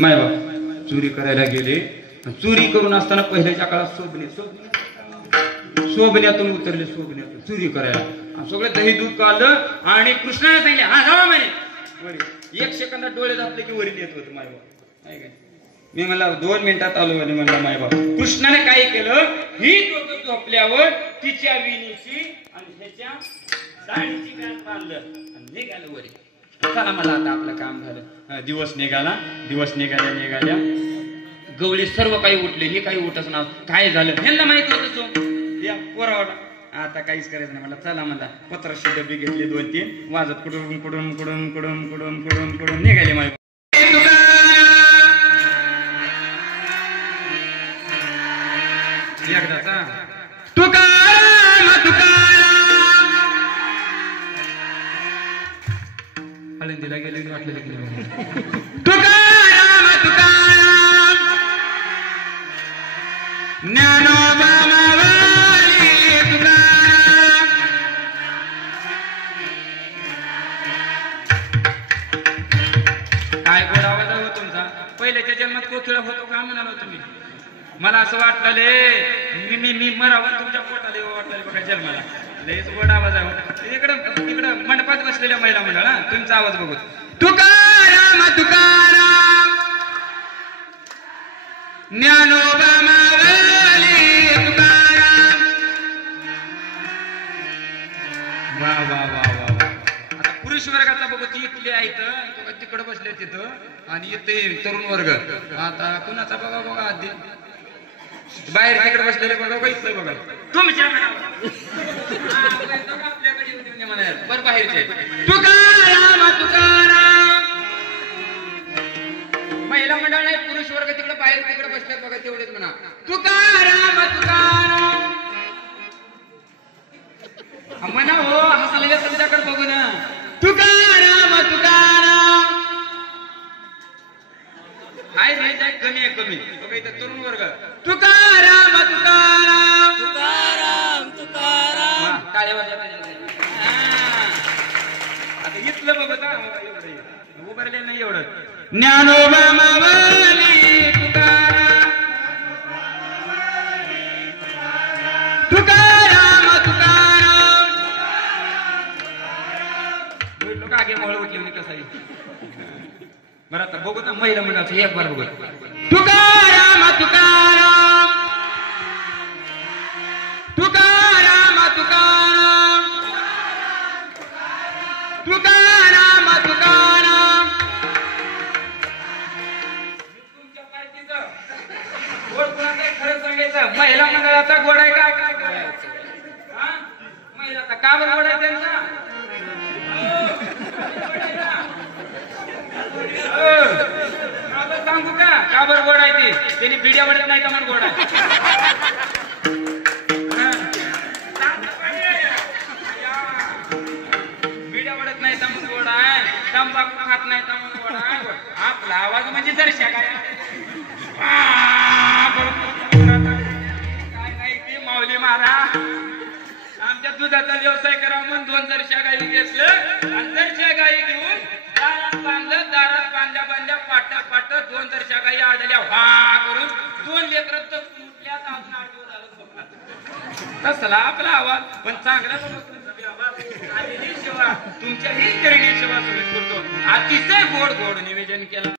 माय बाप चोरी करायला गेले. चोरी करून असताना पहिल्याच्या काळात सोबण्यातून उतरले, सोबण्यातून चोरी करायला सगळं दही दूध काढलं आणि कृष्णाला सांगितले हा जावा म्हणे. 1 सेकंदात डोळे दाबले की वरील येत होतं माय बाप. मी म्हणला 2 मिनिटात आलो म्हणे. म्हणला माय बाप कृष्णाने काय केलं, ही दोघं झोपल्यावर तिच्या विणीची आणि ह्याच्या साडीची गाठ बांधलं आणि निघालं वरी. चला मला आता आपलं काम झालं. दिवस निघाल्या गवळी सर्व काही उठले, हे काही उठच ना. काय झालं ह्यांना माहित होतं पोरावाडा. आता काहीच करायचं नाही. मला चला म्हणला. 1500 डबे घेतले 2-3 वाजत कुडून कुडून कुडून कुडून कुडून कुडून कुडून निघाले माय. एकदाचा तुकाराम तुकाराम आळंदीला गेले वाटलं तुकाराम तुकाराम ज्ञानोबा मावली तुकाराम. काय गोड आवाज आहे तुमचा. पहिल्याच्या जन्मात कोकिळा होतो का म्हणाला तुम्ही. मला असं वाटलं मी मरावं तुमच्या पोटाला वाटलं बघा जन्माला. लयच गोड आवाज आहे. इकडं मंडपात बसलेल्या महिला मंडळ तुमचा आवाज बघू. तुकाराम तुकाराम ज्ञानोबा मावली तुकाराम. वा वा वा वा. आता पुरुष वर्गाचा बघू ती इथले आहेत तिकडं बसले तिथं आणि येते तरुण वर्ग. आता कुणाचा बघा बघा आधी बाहेर तिकडे बसलेले बघा बघितलं बघा तुमच्या आपल्याकडे म्हणाल बरं बाहेरचे. तुकाराम तुकाराम महिला मंडळ नाही पुरुष वर्ग तिकडे बाहेर तिकडे बसले बघा तेवढेच म्हणा. तुकाराम तुकाराम म्हणा हो हसायला तुमच्याकडे बघू ना. तुकाराम तुकाराम हाय नाही कमी आहे कमी बघा इथं तरुण वर्ग. तुकाराम तुकाराम तुकाराम तुकाराम टाळ्या वाजवतात. आता इथलं बघत उभारले नाही एवढं. ज्ञानोबा मावली तुकाराम तुकाराम तुकाराम. लोक आगे मोळ उठली म्हणजे कसं बरं. आता बघू ना महिला मंडळाचं एक बार बघू. तुकाराम तुकाराम तुकाराम तुकाराम तुकाराम तुकाराम. तुमच्या पार्टीचं गोड कोणाचं खरं सांगायचं. महिला मंडळाचा गोड आहे का महिलाचा का बरं गोड आहे त्यांचा. सांगू का बरं गोड आहे ती. त्यांनी बिड्या वडत नाही तर मला गोड आहे. बिड्या वडत नाही तर मग गोड आहे. तंबाखू खात नाही तर मग गोड आहे. आपला आवाज म्हणजे जरशा काय नाही ती माऊली मारा. आमच्या दुधाचा व्यवसाय करा म्हणून 2 जरशा गाई घेतलं आणि जरशा गाई घेऊन दारात बांधलं. दारात बांधल्या पाट्या 2 जरशा गाई आडल्या वा करून 2 लेकरं उठल्या. अजून 8 दिवस झालं तसला आपला आवाज पण चांगला सेवा तुमच्या ही चरणी सेवा तुम्ही करतो. अतिशय गोड गोड निवेदन केलं.